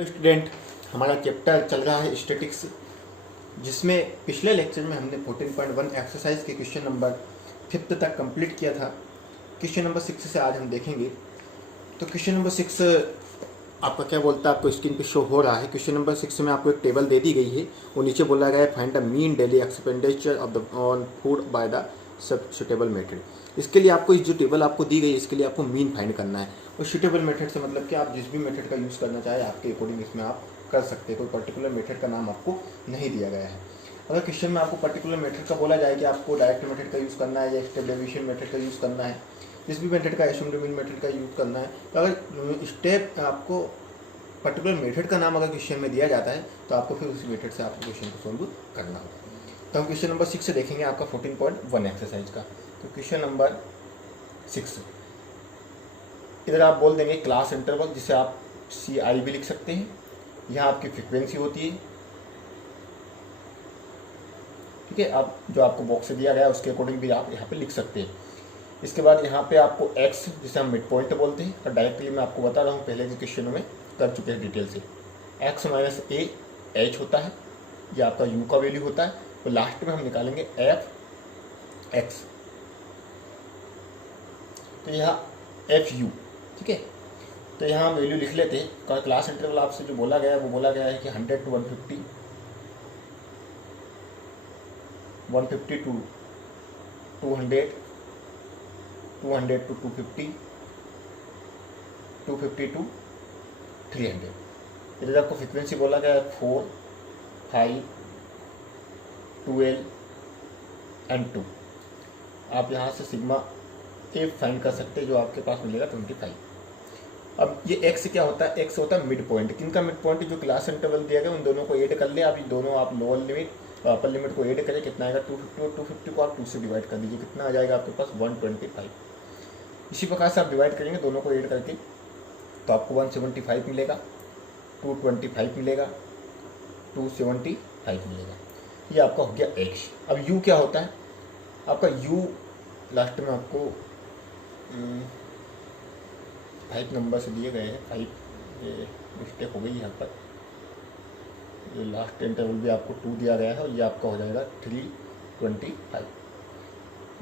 तो स्टूडेंट, हमारा चैप्टर चल रहा है स्टैटिक्स, जिसमें पिछले लेक्चर में हमने 14.1 एक्सरसाइज के क्वेश्चन नंबर 5 तक कंप्लीट किया था। क्वेश्चन नंबर 6 से आज हम देखेंगे। तो क्वेश्चन नंबर 6 आपका क्या बोलता है, आपको स्क्रीन पे शो हो रहा है। क्वेश्चन नंबर 6 में आपको एक टेबल दे दी गई है और नीचे बोला गया है find the mean daily expenditure of the on food by the sub suitable method. इसके लिए आपको इस जो टेबल आपको दी गई है इसके लिए आपको मीन फाइंड करना है। और सुटेबल मेथड से मतलब कि आप जिस भी मेथड का यूज़ करना चाहे आपके अकॉर्डिंग इसमें आप कर सकते हैं। कोई पर्टिकुलर मेथड का नाम आपको नहीं दिया गया है। अगर क्वेश्चन में आपको पर्टिकुलर मेथड का बोला जाए कि आपको डायरेक्ट मेथड का यूज़ करना है या स्टेप डेविएशन मेथड का यूज़ करना है, जिस भी मेथड का एसोम्ड मीन मेथड का यूज़ करना है, तो अगर स्टेप आपको पर्टिकुलर मेथड का नाम अगर क्वेश्चन में दिया जाता है तो आपको फिर उसी मेथड से आपको क्वेश्चन को सॉल्व करना होगा। तो हम क्वेश्चन नंबर 6 से देखेंगे आपका 14.1 एक्सरसाइज का। तो क्वेश्चन नंबर 6 इधर आप बोल देंगे क्लास इंटरवल, जिसे आप CI भी लिख सकते हैं। यहाँ आपकी फ्रीक्वेंसी होती है, ठीक है। आप जो आपको बॉक्स से दिया गया है उसके अकॉर्डिंग भी आप यहाँ पे लिख सकते हैं। इसके बाद यहाँ पे आपको x, जिसे हम मिड पॉइंट बोलते हैं, और डायरेक्टली मैं आपको बता रहा हूँ, पहले के क्वेश्चनों में कर चुके हैं डिटेल से। x माइनस a h होता है, ये आपका u का वैल्यू होता है। और लास्ट में हम निकालेंगे f x, तो यहाँ f u, ठीक है। तो यहाँ हम वैल्यू लिख लेते हैं। क्लास इंटरवल आपसे जो बोला गया है वो बोला गया है कि 100 to 150, 150 to 200, 200 to 250, 250 to 300। इधर आपको फ्रीक्वेंसी बोला गया है 4, 5, 12 एंड 2। आप यहाँ से सिग्मा ए फाइंड कर सकते हैं, जो आपके पास मिलेगा 25। अब ये x क्या होता है, x होता है मिड पॉइंट। किनका मिड पॉइंट? जो क्लास इंटरवल दिया गया उन दोनों को ऐड कर ले। आप दोनों आप लोअर लिमिट और अपर लिमिट को ऐड करें, कितना आएगा 250 और 250 को आप 2 से डिवाइड कर दीजिए, कितना आ जाएगा आपके पास 125। इसी प्रकार से आप डिवाइड करेंगे दोनों को ऐड करके, तो आपको 175 मिलेगा, 225 मिलेगा, 275 मिलेगा। ये आपका हो गया x। अब u क्या होता है आपका? u लास्ट में आपको 5 नंबर से दिए गए हैं, 5, ये मिस्टेक हो गई यहाँ पर। ये लास्ट इंटरवल भी आपको 2 दिया गया है और ये आपका हो जाएगा 325।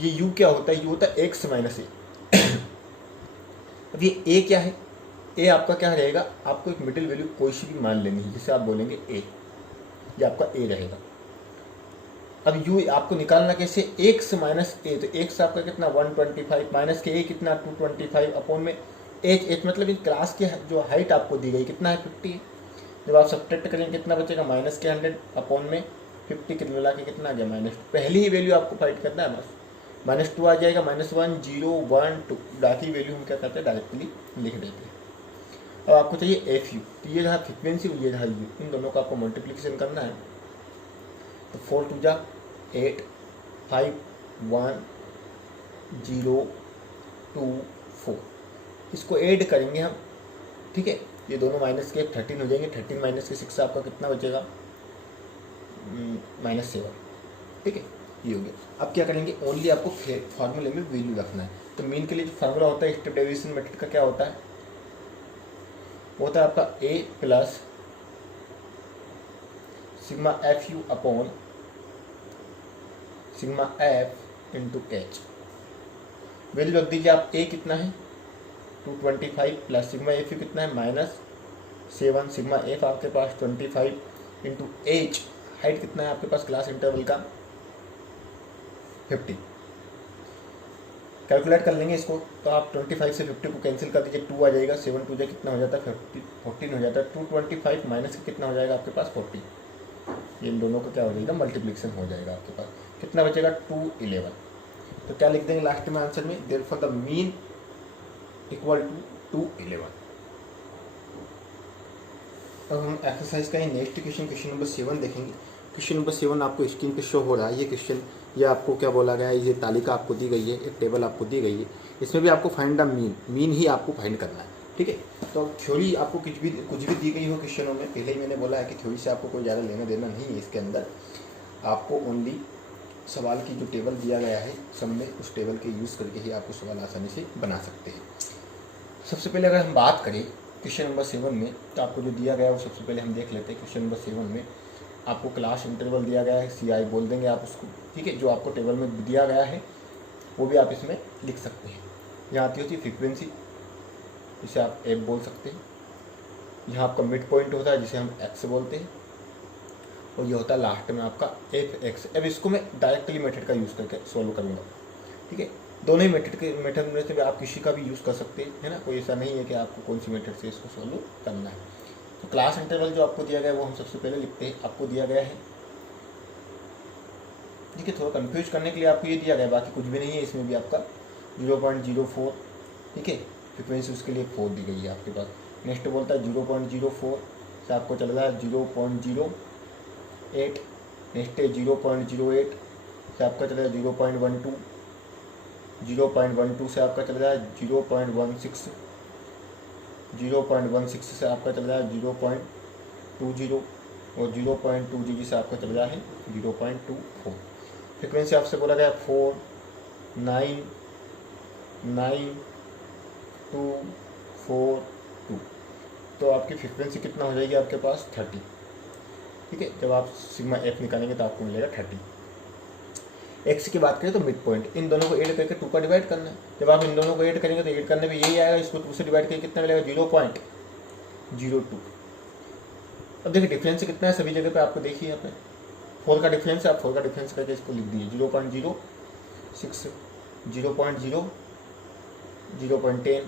ये u क्या होता है? u होता है x माइनस ए। अब ये a क्या है? a आपका क्या रहेगा? आपको एक मिडिल वैल्यू कोई सी भी मान लेनी है, जिसे आप बोलेंगे a, ये आपका a रहेगा। अब u आपको निकालना कैसे? x माइनस ए, तो x आपका कितना 125 माइनस के a कितना 225 अपॉन में h मतलब इन क्लास की जो हाइट आपको दी गई कितना है 50। जब आप सब्ट्रैक्ट करेंगे कितना बचेगा? माइनस के 100 अपॉन में 50 के मिला के कितना आ गया -2। पहली ही वैल्यू आपको फाइंड करना है, बस -2 आ जाएगा, -1 0 1 2। बाकी वैल्यू हम क्या करते हैं डायरेक्टली लिख देते हैं। अब आपको चाहिए FU, तो ये रहा फ्रिक्वेंसी और ये रहा u, इन दोनों का आपको मल्टीप्लिकेशन करना है। तो 4 2 जा 8, 5 1 0 2 4, इसको ऐड करेंगे हम, ठीक है। ये दोनों माइनस के 13 हो जाएंगे, 13 माइनस के 6 आपका कितना बचेगा? -7, ठीक है। ये हो गया। अब क्या करेंगे? ओनली आपको फॉर्मूले में वैल्यू रखना है। तो मीन के लिए जो फार्मूला होता है स्टेप डेविएशन मेथड का, क्या होता है? वो होता है आपका a plus sigma FU upon sigma F into h। Value रख दीजिए आप। a कितना है 225 प्लस सिग्मा FU कितना है -7, सिग्मा F आपके पास 25 इंटू h, हाइट कितना है आपके पास क्लास इंटरवल का 50। कैलकुलेट कर लेंगे इसको, तो आप 25 से 50 को कैंसिल कर दीजिए, 2 आ जाएगा, 7 2 कितना हो जाता है 14 हो जाता है। 225 माइनस कितना हो जाएगा आपके पास 40। इन दोनों का क्या हो जाएगा? मल्टीप्लिकेशन हो जाएगा आपके पास। कितना बचेगा? 211। तो क्या लिख देंगे लास्ट में आंसर में? Therefore the mean equal to 211। अब हम एक्सरसाइज का नेक्स्ट क्वेश्चन नंबर 7 देखेंगे। क्वेश्चन नंबर 7 आपको स्क्रीन पे शो हो रहा है। ये क्वेश्चन, ये आपको क्या बोला गया है? ये तालिका आपको दी गई है, एक टेबल आपको दी गई है, इसमें भी आपको फाइंड द मीन ही आपको फाइंड करना है, ठीक है। तो थ्योरी आपको कुछ भी दी गई हो क्वेश्चनों में, पहले ही मैंने बोला है कि थ्योरी से आपको कोई ज़्यादा लेना देना नहीं है। इसके अंदर आपको ओनली सवाल की जो टेबल दिया गया है सब में उस टेबल के यूज़ करके ही आपको सवाल आसानी से बना सकते हैं। सबसे पहले अगर हम बात करें क्वेश्चन नंबर 7 में तो आपको जो दिया गया है वो सबसे पहले हम देख लेते हैं। क्वेश्चन नंबर 7 में आपको क्लास इंटरवल दिया गया है, CI बोल देंगे आप उसको, ठीक है। जो आपको टेबल में दिया गया है वो भी आप इसमें लिख सकते हैं। यहाँ आती होती है फ्रीक्वेंसी, जिसे आप एफ बोल सकते हैं। यहाँ आपका मिड पॉइंट होता है जिसे हम एक्स बोलते हैं, और ये होता है लास्ट में आपका एफ एक्स। अब इसको मैं डायरेक्टली मेथड का यूज़ करके सॉल्व करूँगा, ठीक है। दोनों ही मेथड में से आप किसी का भी यूज़ कर सकते हैं, है ना। कोई ऐसा नहीं है कि आपको कौन सी मेथड से इसको सॉल्व करना है। तो क्लास इंटरवल जो आपको दिया गया है वो हम सबसे पहले लिखते हैं। आपको दिया गया है, ठीक है, थोड़ा कंफ्यूज करने के लिए आपको ये दिया गया है, बाकी कुछ भी नहीं है। इसमें भी आपका 0.04, ठीक है, फ्रिक्वेंसी उसके लिए 4 दी गई है आपके पास। नेक्स्ट बोलता है 0.04 से आपको चल रहा है 0.08। नेक्स्ट है 0.08 से आपका चल रहा है 0.12। 0.12 से आपका चल रहा है 0.16। 0.16 से आपका चल रहा है 0.20, और 0.20 से आपका चल रहा है 0.24। फ्रिक्वेंसी आपसे बोला गया 4, 9, 9, 2, 4, 2। तो आपकी फ्रिक्वेंसी कितना हो जाएगी आपके पास 30, ठीक है। जब आप सिग्मा एफ निकालेंगे तो आपको मिलेगा 30। एक्स की बात करें तो मिड पॉइंट, इन दोनों को ऐड करके 2 का डिवाइड करना है। जब आप इन दोनों को ऐड करेंगे तो ऐड करने में यही आएगा, इसको 2 से डिवाइड करके कितना मिलेगा 0.02। अब देखिए डिफरेंस कितना है सभी जगह पे, आपको देखिए यहाँ पे 4 का डिफरेंस है। आप 4 का डिफरेंस करके इसको लिख दीजिए 0.06, 0.0, 0.10,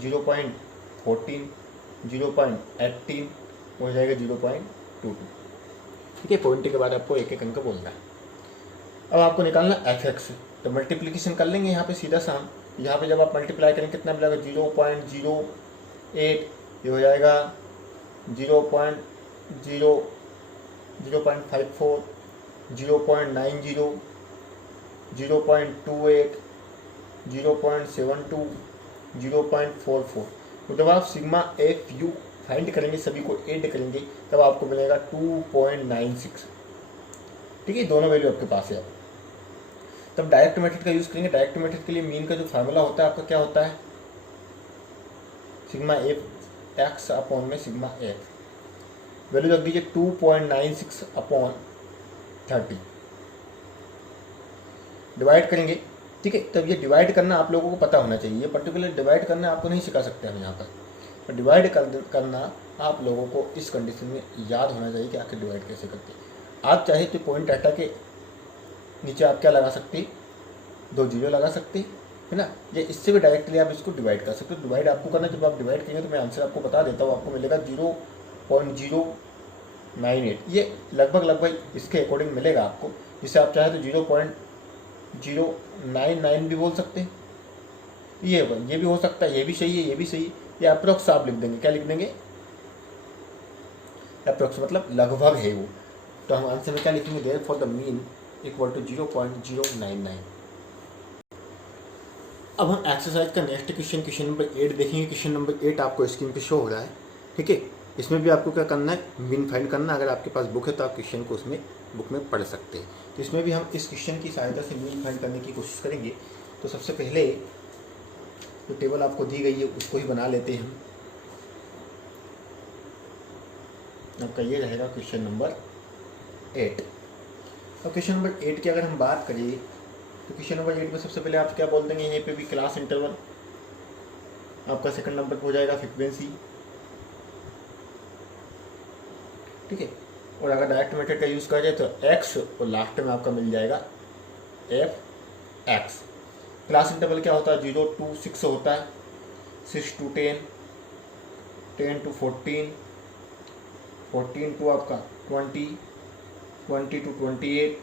0.14, 0.18 हो जाएगा 0.22, ठीक है। पॉइंट के बाद आपको एक एक अंक बोलना है। अब आपको निकालना एफ एक्स, तो मल्टीप्लिकेशन कर लेंगे यहाँ पे सीधा सा हम। यहाँ पे जब आप मल्टीप्लाई करेंगे कितना मिलेगा 0.08, ये हो जाएगा 0.0, 0.54, 0.90, 0.28, 0.72, 0.44। तो जब आप सिग्मा एफ यू फाइंड करेंगे, सभी को ऐड करेंगे, तब आपको मिलेगा 2.96, ठीक है। दोनों वैल्यू आपके पास है। तब डायरेक्ट मेथड का यूज़ करेंगे। डायरेक्ट मेथड के लिए मीन का जो फार्मूला होता है आपका क्या होता है, सिग्मा एफ एक्स अपॉन में सिग्मा एफ, वैल्यू रख दीजिए 2.96 अपॉन 30, डिवाइड करेंगे, ठीक है। तब ये डिवाइड करना आप लोगों को पता होना चाहिए। ये पर्टिकुलर डिवाइड करना आपको नहीं सिखा सकते हम यहाँ पर डिवाइड करना आप लोगों को इस कंडीशन में याद होना चाहिए कि आखिर डिवाइड कैसे करते हैं। आप चाहे तो पॉइंट डाटा के नीचे आप क्या लगा सकते हैं, 2 जीरो लगा सकते हैं, है ना। ये इससे भी डायरेक्टली आप इसको डिवाइड कर सकते हो। डिवाइड आपको करना, जब आप डिवाइड करेंगे तो मैं आंसर आपको बता देता हूँ। आपको मिलेगा 0.098, ये लगभग इसके अकॉर्डिंग मिलेगा आपको। जिसे आप चाहे तो 0.099 भी बोल सकते हैं, ये भी हो सकता है, ये भी सही है, ये भी सही है। ये अप्रोक्स आप लिख देंगे, क्या लिख देंगे, अप्रोक्स मतलब लगभग है वो। तो हम आंसर में क्या लिखेंगे, therefore the mean equal to 0.099। अब हम एक्सरसाइज का नेक्स्ट क्वेश्चन नंबर 8 देखेंगे। क्वेश्चन नंबर 8 आपको स्क्रीन पे शो हो रहा है, ठीक है। इसमें भी आपको क्या करना है, मीन फाइंड करना। अगर आपके पास बुक है तो आप क्वेश्चन को उसमें बुक में पढ़ सकते हैं। तो इसमें भी हम इस क्वेश्चन की सहायता से मीन फाइंड करने की कोशिश करेंगे। तो सबसे पहले जो टेबल आपको दी गई है उसको ही बना लेते हैं हम। आपका ये रहेगा क्वेश्चन नंबर 8। अब क्वेश्चन नंबर 8 की अगर हम बात करें तो क्वेश्चन नंबर 8 में सबसे पहले आप क्या बोल देंगे, यहीं पे भी क्लास इंटरवल। आपका सेकंड नंबर हो जाएगा फ्रीक्वेंसी, ठीक है। और अगर डायरेक्ट मेथड का यूज़ करा जाए तो एक्स, और लास्ट में आपका मिल जाएगा एफ एक्स। क्लास इंटरवल क्या होता है, 0 to 6 होता है, 6 to 10, 10 to 14, 14 to आपका 20, 20 to 28,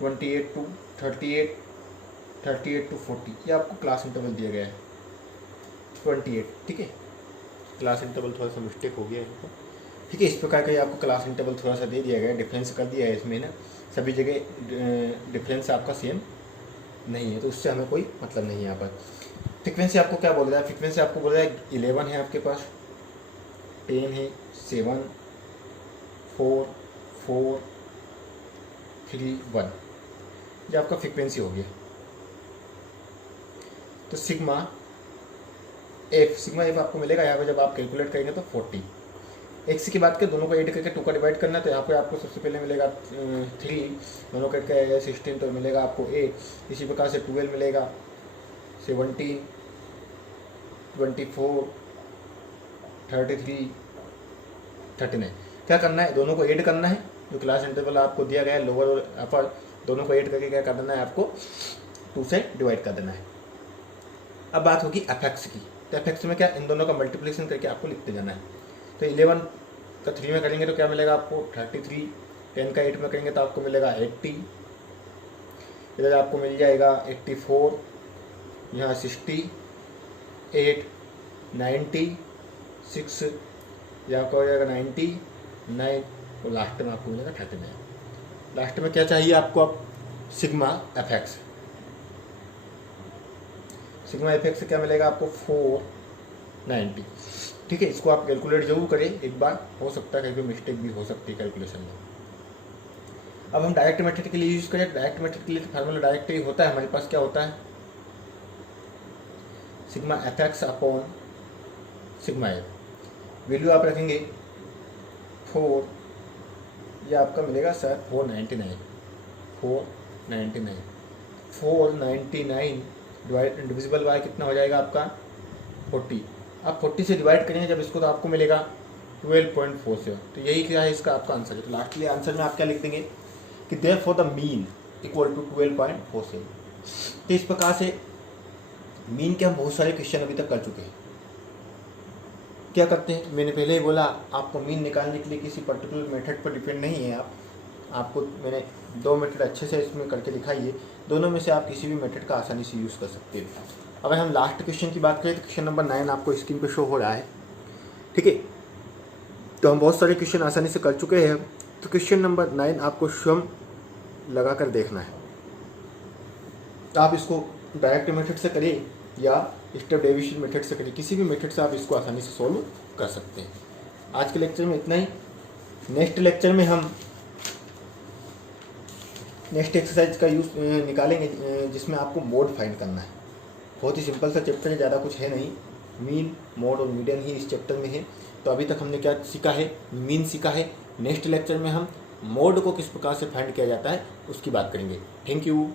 28 to 38, 38 to 40। ये आपको क्लास इंटरवल दिया गया है 28, ठीक है। क्लास इंटरवल थोड़ा सा मिस्टेक हो गया है इनको, ठीक है। इस प्रकार का आपको क्लास इंटरवल थोड़ा सा दे दिया गया है, डिफरेंस कर दिया है इसमें ना। सभी जगह डिफरेंस आपका सेम नहीं है, तो उससे हमें कोई मतलब नहीं है यहाँ पर। फ्रिक्वेंसी आपको क्या बोल रहा है, फ्रिक्वेंसी आपको बोल रहा है 11 है आपके पास, 10 है, 7, 4, 4, 3, 1, ये आपका फ्रिक्वेंसी हो गया। तो सिग्मा एफ, सिग्मा एफ आपको मिलेगा यहाँ पे जब आप कैलकुलेट करेंगे तो 40। एक्स की बात करें, दोनों को ऐड करके 2 का डिवाइड करना, तो यहाँ पे आपको सबसे पहले मिलेगा 3, दोनों करके आएगा 16, तो मिलेगा आपको 8। इसी प्रकार से 12 मिलेगा, 17, 24, 33, 39। क्या करना है, दोनों को ऐड करना है, जो क्लास इंटरवल आपको दिया गया है लोअर और अपर, दोनों को ऐड करके क्या कर देना है आपको 2 से डिवाइड कर देना है। अब बात होगी एफएक्स की, तो एफएक्स में क्या, इन दोनों का मल्टीप्लिकेशन करके आपको लिखते जाना है। तो 11 का 3 में करेंगे तो क्या मिलेगा आपको 33, 10 का 8 में करेंगे तो आपको मिलेगा 80, इधर आपको मिल जाएगा 84, यहाँ 68, 96, यहाँ आपको हो जाएगा 99, और लास्ट में आपको मिलेगा 39। लास्ट में क्या चाहिए आपको, अब सिग्मा एफएक्स। सिग्मा एफएक्स से क्या मिलेगा आपको 490। ठीक है, इसको आप कैलकुलेट जरूर करें एक बार, हो सकता है कहीं पे मिस्टेक भी हो सकती है कैलकुलेशन में। अब हम डायरेक्ट मेथड के लिए यूज़ करें, डायरेक्ट मेथड के लिए फार्मूला डायरेक्ट ही होता है, हमारे पास क्या होता है, sigma FX upon sigma F. Value आप रखेंगे 4, ये आपका मिलेगा सर 499, 499 डिविजिबल बाय कितना हो जाएगा आपका 40। आप 40 से डिवाइड करेंगे जब इसको तो आपको मिलेगा 12.47। तो यही क्या है इसका आपका आंसर है। तो लास्टली आंसर में आप क्या लिख देंगे कि therefore the mean equal to 12.47। तो इस प्रकार से मीन के हम बहुत सारे क्वेश्चन अभी तक कर चुके हैं। क्या करते हैं, मैंने पहले ही बोला आपको मीन निकालने के लिए किसी पर्टिकुलर मेथड पर डिपेंड नहीं है। आपको मैंने 2 मेथड अच्छे से इसमें करके दिखाई है, दोनों में से आप किसी भी मेथड का आसानी से यूज़ कर सकते हैं। अगर हम लास्ट क्वेश्चन की बात करें तो क्वेश्चन नंबर 9 आपको स्क्रीन पे शो हो रहा है। ठीक है, तो हम बहुत सारे क्वेश्चन आसानी से कर चुके हैं। तो क्वेश्चन नंबर 9 आपको स्वयं लगा कर देखना है। तो आप इसको डायरेक्ट मेथड से करें या स्टेप डेविएशन मेथड से करें, किसी भी मेथड से आप इसको आसानी से सॉल्व कर सकते हैं। आज के लेक्चर में इतना ही। नेक्स्ट लेक्चर में हम नेक्स्ट एक्सरसाइज का यूज निकालेंगे जिसमें आपको मोड फाइंड करना है। बहुत ही सिंपल सा चैप्टर है, ज़्यादा कुछ है नहीं। मीन, मोड और मीडियन ही इस चैप्टर में है। तो अभी तक हमने क्या सीखा है, मीन सीखा है। नेक्स्ट लेक्चर में हम मोड को किस प्रकार से फाइंड किया जाता है उसकी बात करेंगे। Thank you.